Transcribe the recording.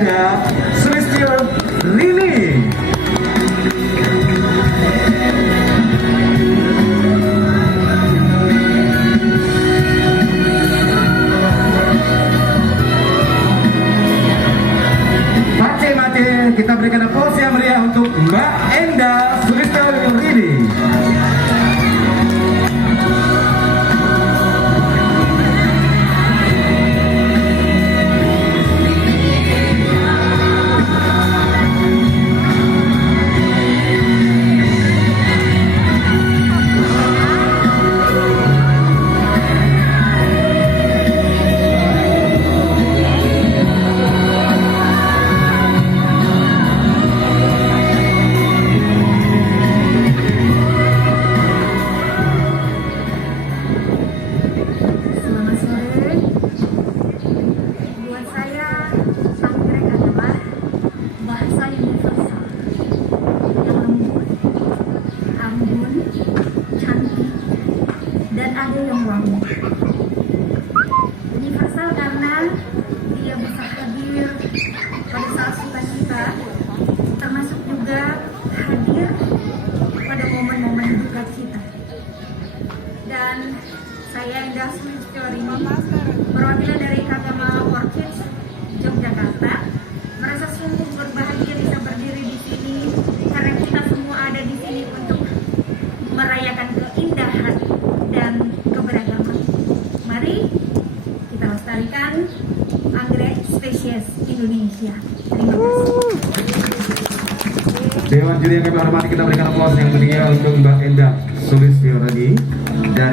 Endah Sulistyo Rini. Mate, kita berikan aplaus yang meriah untuk Mbak Endah Sulistyo Rini. Dan ada yang wangi. Universal karena dia bisa hadir pada saat sukacita, termasuk juga hadir pada momen-momen duka cita. Dan saya Endah Sulistyo Rini, perwakilan dari Kagama Orchids Yogyakarta, merasa sungguh berbahagia bisa berdiri di sini karena kita semua ada di sini untuk merayakan keindahan dan keberagaman. Mari kita lestarikan anggrek spesies Indonesia. Terima kasih. Dewan juri yang kami hormati, kita berikan aplaus yang meriah untuk Mbak Endah Sulistyo Rini dari